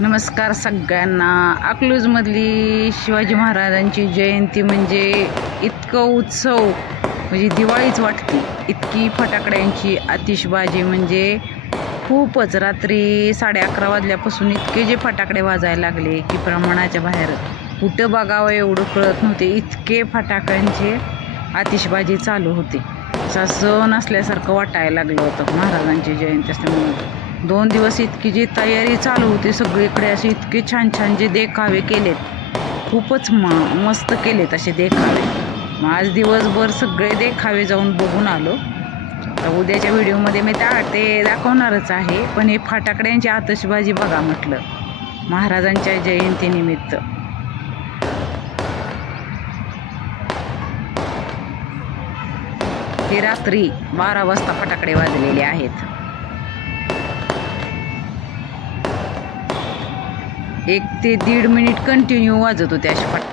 नमस्कार सगळ्यांना. अकलूजमधली शिवाजी महाराजांची जयंती म्हणजे इतकं उत्सव म्हणजे दिवाळीच वाटते. इतकी फटाकड्यांची आतिषबाजी म्हणजे खूपच. रात्री 11:30 वाजल्यापासून इतके जे फटाकडे वाजायला लागले की प्रमाणाच्या बाहेर. कुठं बघावं एवढं कळत नव्हते, इतके फटाक्यांचे आतिषबाजी चालू होते. असा सण असल्यासारखं वाटायला लागलं होतं महाराजांची जयंती असल्यामुळे. 2 दिवस इतकी जी तयारी चालू होती सगळीकडे. असे इतके छान छान जे देखावे केलेत, खूपच मस्त केलेत असे देखावे. मग आज दिवसभर सगळे देखावे जाऊन बघून आलो. तर उद्याच्या व्हिडिओमध्ये मी ते दाखवणारच आहे. पण हे फटाकड्यांची आतषबाजी बघा म्हटलं महाराजांच्या जयंतीनिमित्त. हे रात्री 12 वाजता फटाकडे वाजलेले आहेत. 1 ते 1.5 मिनिट कंटिन्यू वाजत होते असे फटाके.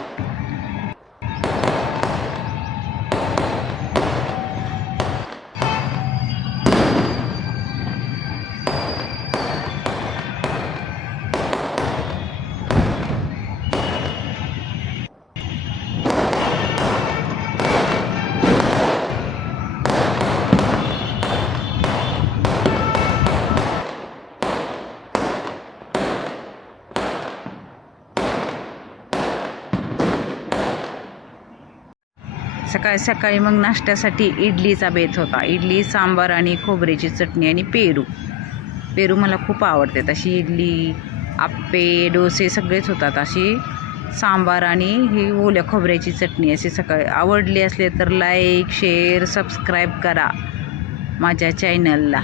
सकाळी सकाळी मग नाश्त्यासाठी इडलीचा बेत होता. इडली, सांबार आणि खोबऱ्याची चटणी आणि पेरू मला खूप आवडते. तशी इडली, आप्पे, डोसे सगळेच होतात. अशी सांबार आणि ही ओल्या खोबऱ्याची चटणी अशी सकाळी. आवडली असले तर लाईक, शेअर, सबस्क्राईब करा माझ्या चॅनलला.